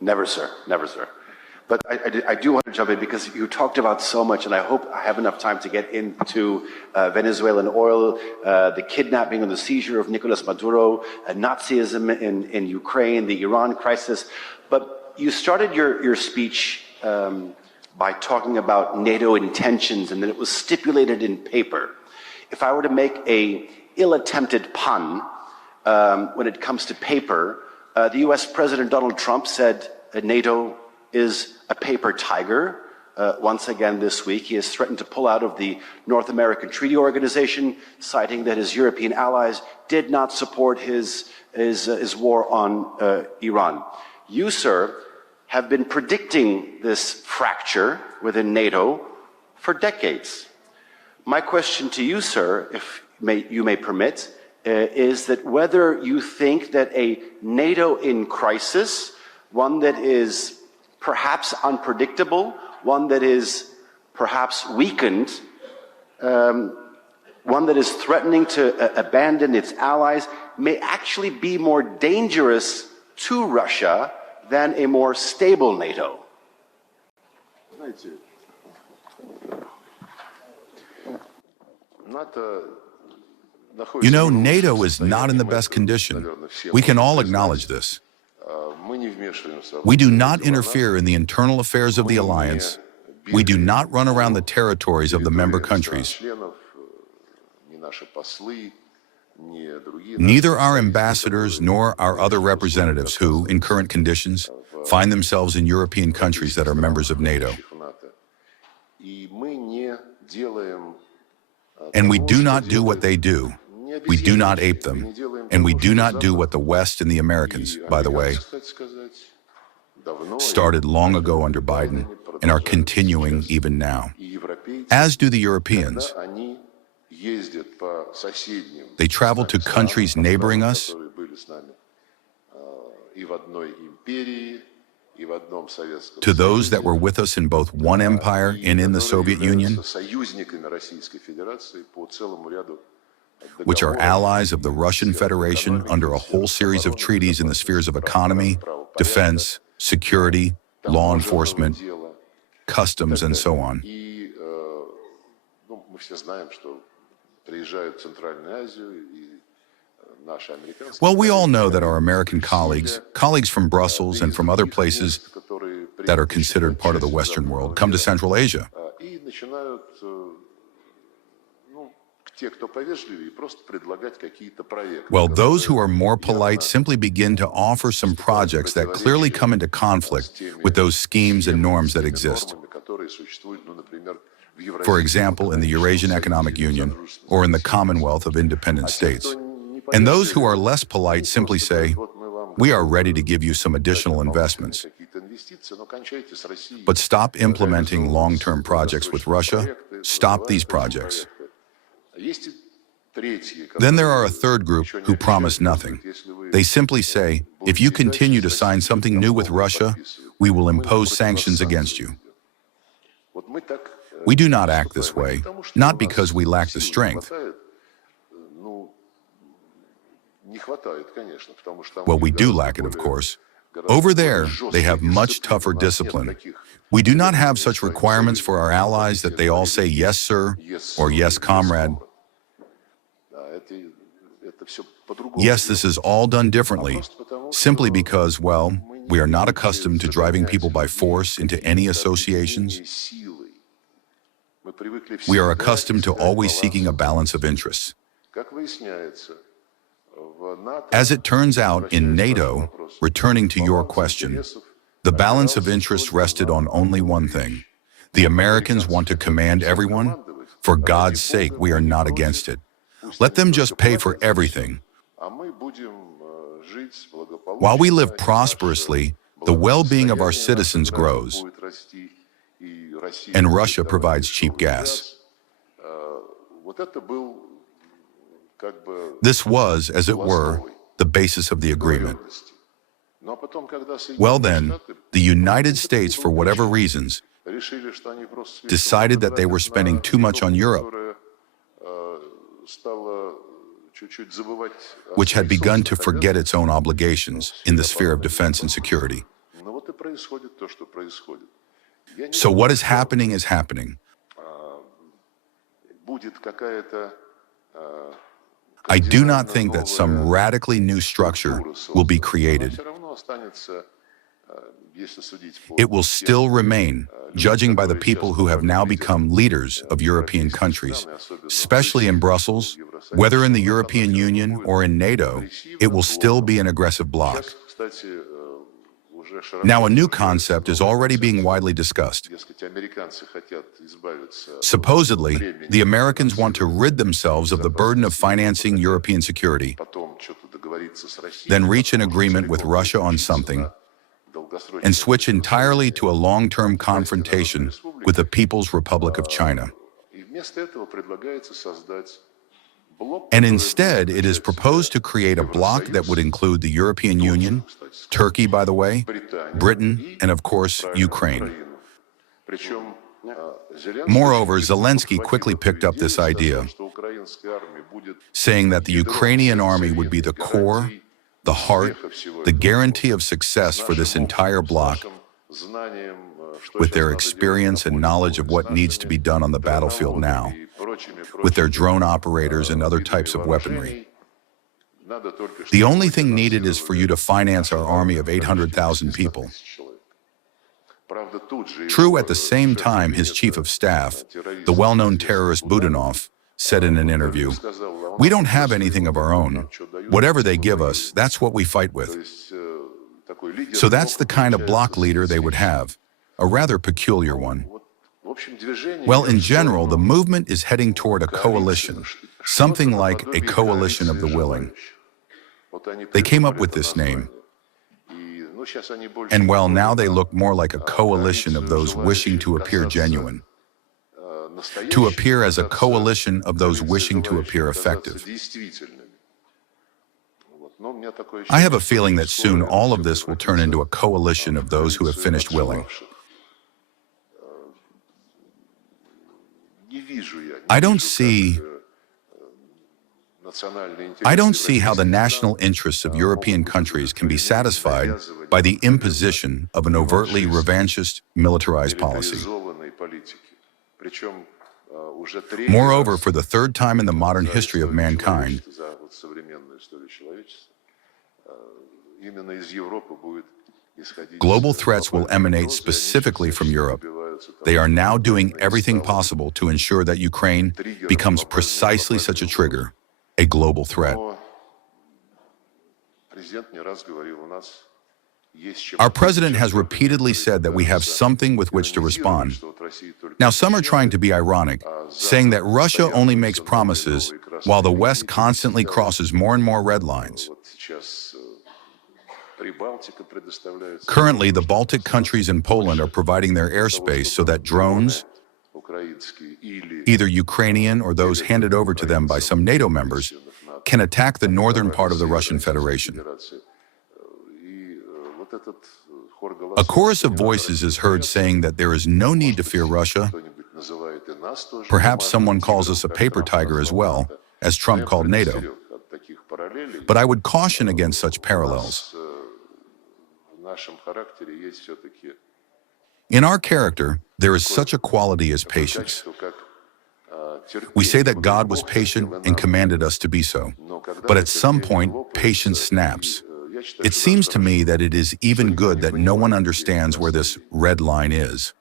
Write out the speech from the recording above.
Never, sir. Never, sir. But I do want to jump in because you talked about so much, and I hope I have enough time to get into Venezuelan oil, the kidnapping and the seizure of Nicolas Maduro, Nazism in Ukraine, the Iran crisis. But you started your speech by talking about NATO intentions and that it was stipulated in paper. If I were to make a ill-attempted pun when it comes to paper, the US President Donald Trump said NATO is a paper tiger. Once again this week, he has threatened to pull out of the North American Treaty Organization, citing that his European allies did not support his war on Iran. You, sir, have been predicting this fracture within NATO for decades. My question to you, sir, if you may permit, is that whether you think that a NATO in crisis, one that is perhaps unpredictable, one that is perhaps weakened, one that is threatening to abandon its allies, may actually be more dangerous to Russia than a more stable NATO. You know, NATO is not in the best condition. We can all acknowledge this. We do not interfere in the internal affairs of the alliance. We do not run around the territories of the member countries. Neither our ambassadors nor our other representatives who, in current conditions, find themselves in European countries that are members of NATO. And we do not do what they do. We do not ape them. And we do not do what the West and the Americans, by the way, started long ago under Biden and are continuing even now. As do the Europeans. They travel to countries neighboring us, to those that were with us in both one empire and in the Soviet Union, which are allies of the Russian Federation under a whole series of treaties in the spheres of economy, defense, security, law enforcement, customs, and so on. Well, we all know that our American colleagues from Brussels and from other places that are considered part of the Western world, come to Central Asia. Well, those who are more polite simply begin to offer some projects that clearly come into conflict with those schemes and norms that exist. For example, in the Eurasian Economic Union or in the Commonwealth of Independent States. And those who are less polite simply say, we are ready to give you some additional investments. But stop implementing long-term projects with Russia. Stop these projects. Then there are a third group who promise nothing. They simply say, if you continue to sign something new with Russia, we will impose sanctions against you. We do not act this way, not because we lack the strength. Well, we do lack it, of course. Over there, they have much tougher discipline. We do not have such requirements for our allies that they all say, yes, sir, or yes, comrade. Yes, this is all done differently, simply because, well, we are not accustomed to driving people by force into any associations. We are accustomed to always seeking a balance of interests. As it turns out, in NATO, returning to your question, the balance of interest rested on only one thing. The Americans want to command everyone. For God's sake, we are not against it. Let them just pay for everything. While we live prosperously, the well-being of our citizens grows, and Russia provides cheap gas. This was, as it were, the basis of the agreement. Well then, the United States, for whatever reasons, decided that they were spending too much on Europe, which had begun to forget its own obligations in the sphere of defense and security. So what is happening is happening. I do not think that some radically new structure will be created. It will still remain, judging by the people who have now become leaders of European countries, especially in Brussels, whether in the European Union or in NATO, it will still be an aggressive bloc. Now, a new concept is already being widely discussed. Supposedly, the Americans want to rid themselves of the burden of financing European security, then reach an agreement with Russia on something, and switch entirely to a long-term confrontation with the People's Republic of China. And instead, it is proposed to create a bloc that would include the European Union, Turkey, by the way, Britain, and of course, Ukraine. Moreover, Zelensky quickly picked up this idea, saying that the Ukrainian army would be the core, the heart, the guarantee of success for this entire bloc, with their experience and knowledge of what needs to be done on the battlefield now, with their drone operators and other types of weaponry. The only thing needed is for you to finance our army of 800,000 people. True, at the same time, his chief of staff, the well-known terrorist Budanov, said in an interview, "We don't have anything of our own. Whatever they give us, that's what we fight with." So that's the kind of bloc leader they would have, a rather peculiar one. Well, in general, the movement is heading toward a coalition, something like a coalition of the willing. They came up with this name. And well, now they look more like a coalition of those wishing to appear genuine, to appear as a coalition of those wishing to appear effective. I have a feeling that soon all of this will turn into a coalition of those who have finished willing. I don't see how the national interests of European countries can be satisfied by the imposition of an overtly revanchist, militarized policy. Moreover, for the third time in the modern history of mankind, global threats will emanate specifically from Europe. They are now doing everything possible to ensure that Ukraine becomes precisely such a trigger, a global threat. Our president has repeatedly said that we have something with which to respond. Now, some are trying to be ironic, saying that Russia only makes promises while the West constantly crosses more and more red lines. Currently, the Baltic countries and Poland are providing their airspace so that drones, either Ukrainian or those handed over to them by some NATO members, can attack the northern part of the Russian Federation. A chorus of voices is heard saying that there is no need to fear Russia. Perhaps someone calls us a paper tiger as well, as Trump called NATO. But I would caution against such parallels. In our character, there is such a quality as patience. We say that God was patient and commanded us to be so. But at some point, patience snaps. It seems to me that it is even good that no one understands where this red line is.